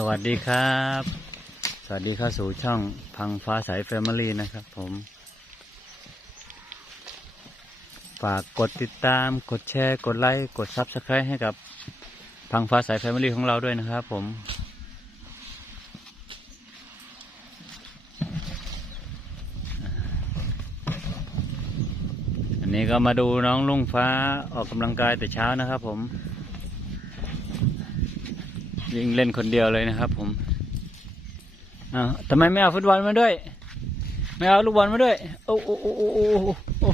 สวัสดีครับ สวัสดีเข้าสู่ช่องพังฟ้าใสแฟมิลี่นะครับผม ฝากกดติดตาม กดแชร์ กดไลค์ กดซับสไครต์ให้กับพังฟ้าใสแฟมิลี่ของเราด้วยนะครับผม อันนี้ก็มาดูน้องลุงฟ้าออกกำลังกายแต่เช้านะครับผม ยิงเล่นคนเดียวเลยนะครับ ผมอ้าวทำไมไม่เอาฟุตบอลมาด้วย ไม่เอาลูกบอลมาด้วย โอ้โอ้โอ้โอ้โอ้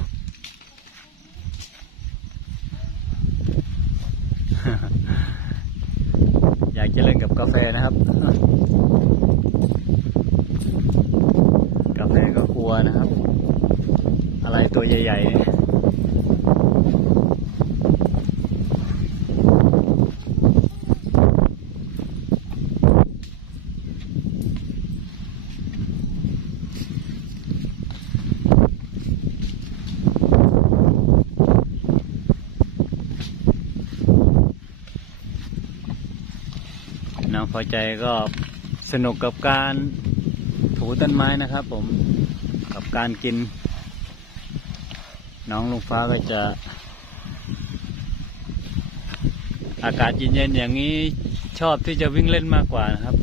อยากจะเล่นกับกาแฟนะครับ กาแฟก็กลัวนะครับ อะไรตัวใหญ่ๆ พอใจก็สนุกกับการถูต้นไม้นะครับผมกับการกิน น้องลุงฟ้าก็จะ อากาศเย็นๆอย่างนี้ชอบที่จะวิ่งเล่นมากกว่านะครับ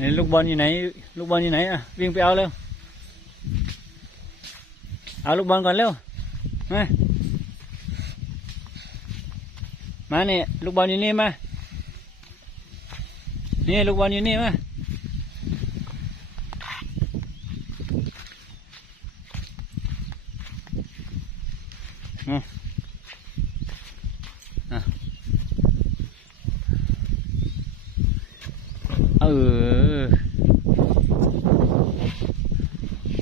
ไหนไหนลูกบอลอยู่ไหน ลูกบอลอยู่ไหนอะวิ่งไปเอาเร็วเอาลูกบอลก่อนเร็วมามาเนี่ยลูกบอลอยู่นี่มานี่ลูกบอลอยู่นี่มาอะ เออ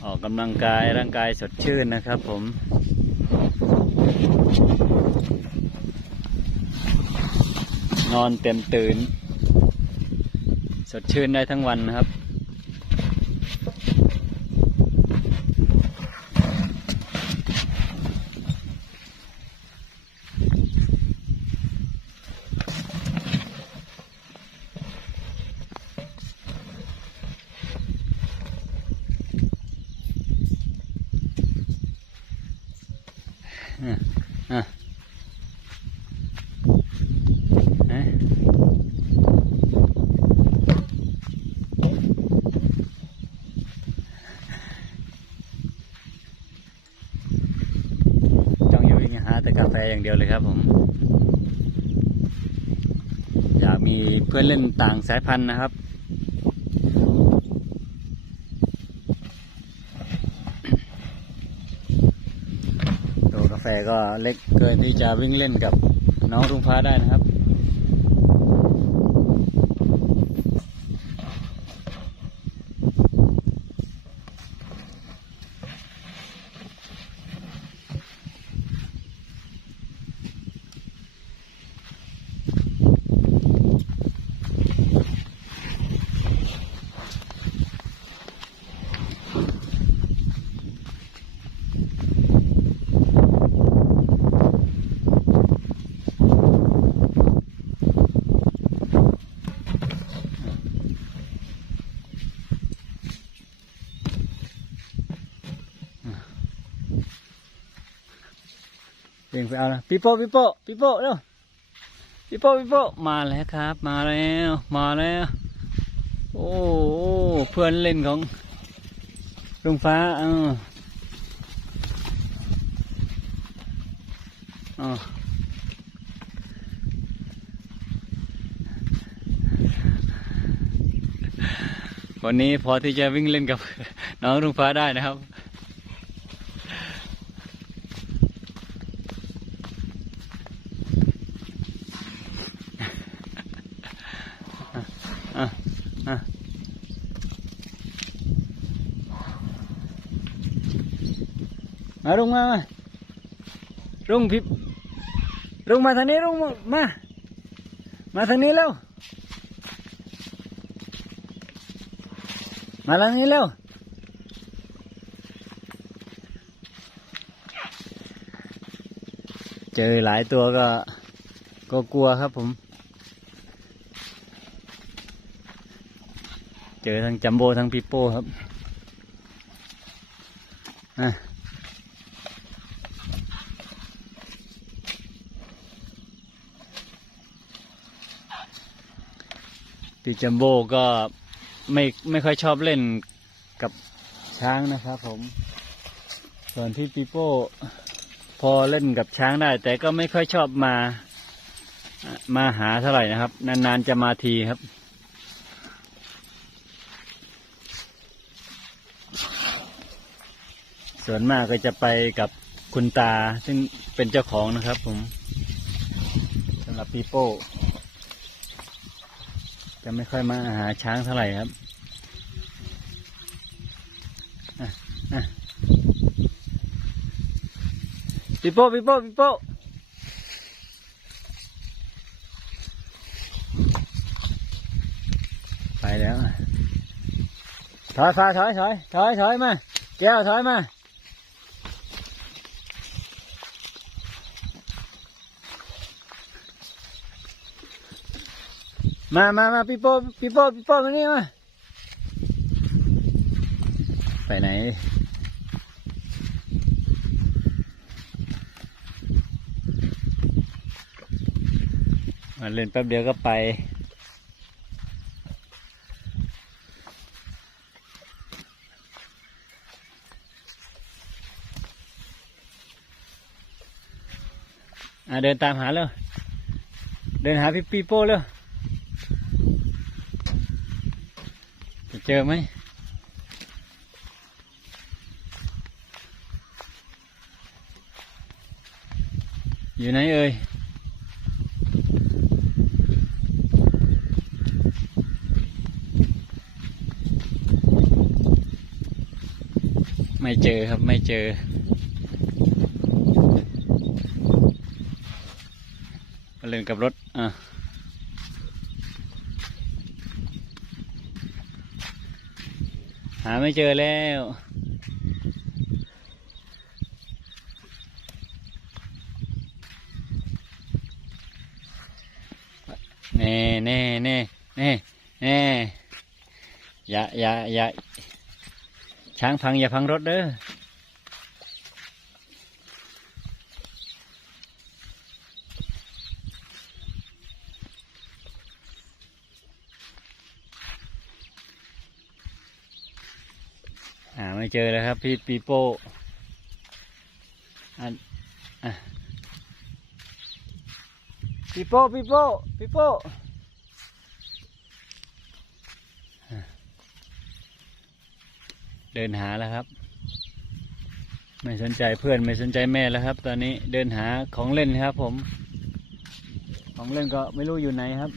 ออ กำลังกายร่างกายสดชื่นนะครับผมนอนเต็มตื่น สดชื่นได้ทั้งวันนะครับ อะอะเอ๊ะจ้องอยู่วิ่งหาแต่กาแฟอย่างเดียวเลยครับผม อยากมีเพื่อนเล่นต่างสายพันธุ์นะครับ ตัวกา แต่ก็เล็กเกินที่จะวิ่งเล่นกับน้องรุ่งฟ้าได้นะครับ เร่งไปเอานะปิโป้ปิโป้ปิโป้เร็วปิโป้ปิโป้มาแล้วครับ มาแล้ว มาแล้ว โอ้เพื่อนเล่นของลุงฟ้าเอออ๋อวันนี้พอที่จะวิ่งเล่นกับน้องลุงฟ้าได้นะครับ มาลงมามาลงพิบลุงมาทางนี้ลุงมา มาทางนี้เร็วมาทางนี้เร็วเจอหลายตัวก็ก็กลัวครับผม เจอทั้งจัมโบ้ทั้งปิโป้ครับอะ พี่จัมโบ้ก็ไม่ไม่ค่อยชอบเล่นกับช้างนะครับผม ส่วนพี่ปิโป้พอเล่นกับช้างได้ แต่ก็ไม่ค่อยชอบมามาหาเท่าไหร่นะครับ นานๆจะมาทีครับส่วนมากก็จะไปกับคุณตา ซึ่งเป็นเจ้าของนะครับผมสำหรับปีโป้ จะไม่ค่อยมาหาช้างเท่าไหร่ครับอะอะปีโป้ปีโป้ปีโป้ไปแล้วถอยฟ้าถอยถอยถอยถอยมาแก้วถอยมา มามามาปีโป้ปีโป้ปีโป้มานี่มาไปไหน มาเล่นแป๊บเดียวก็ไป อะเดินตามหาเลยเดินหาพี่ปีโป้เลย จะ เจอไหมอยู่ไหนเอ่ยไม่เจอครับไม่เจอมาเล่นกับรถอะาไม่เจอแล้ว แน่แน่แน่แน่แน่อย่าอย่าอย่าช้างพังอย่าพังรถเด้อ ไม่เจอแล้วครับ พี่ปีโป้อันอะปีโป้ปีโป้ปีโป้เดินหาแล้วครับ ไม่สนใจเพื่อนไม่สนใจแม่แล้วครับ ตอนนี้เดินหาของเล่นครับผม ของเล่นก็ไม่รู้อยู่ไหนครับ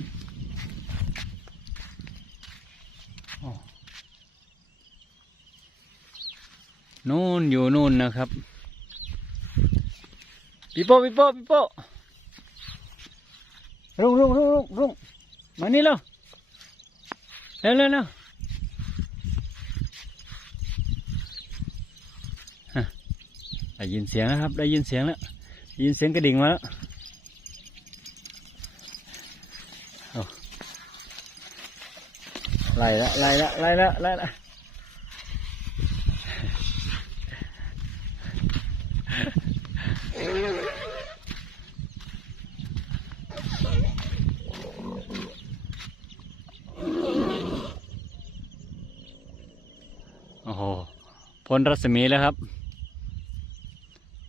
นู่นอยู่นู่นนะครับปีโป้ปีโป้ปีโป้รุ่งรุ่งรุ่งรุ่งรุ่งมานี่เร็วเร็วเร็วเร็วฮะได้ยินเสียงแล้วครับได้ยินเสียงแล้วได้ยินเสียงกระดิ่งมาแล้วโอ้ไล่ละไล่ละไล่ละไล่ละโอ้โห พ้นรัศมีแล้วครับ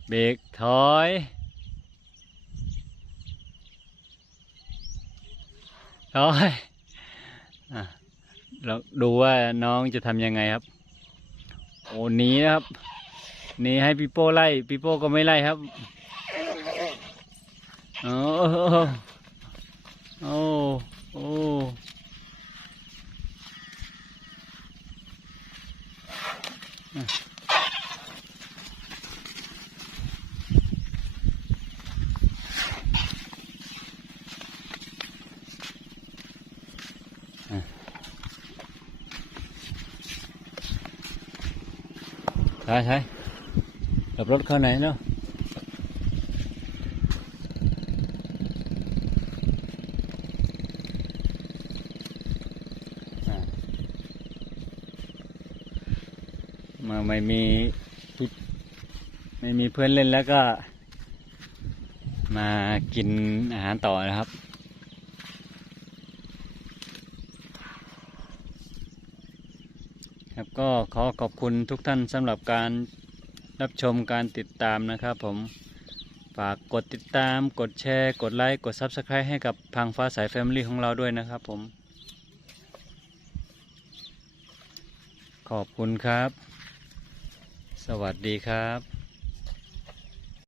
เบรกถอย ถอยเราดูว่าน้องจะทำยังไงครับ โอ้หนีนะครับหนีให้ปีโป้ไล่ปีโป้ก็ไม่ไล่ครับโอ้โอ้โอ้ thôi thôi đập lót khơi này nữa มาไม่มีไม่มีเพื่อนเล่นแล้วก็ มากินอาหารต่อนะครับ ครับก็ขอขอบคุณทุกท่านสำหรับการรับชมการติดตามนะครับผมฝากกดติดตาม กดแชร์ กดไลค์ กด Subscribe ให้กับพังฟ้าสายแฟมิลี่ของเราด้วยนะครับผม ขอบคุณครับ สวัสดีครับ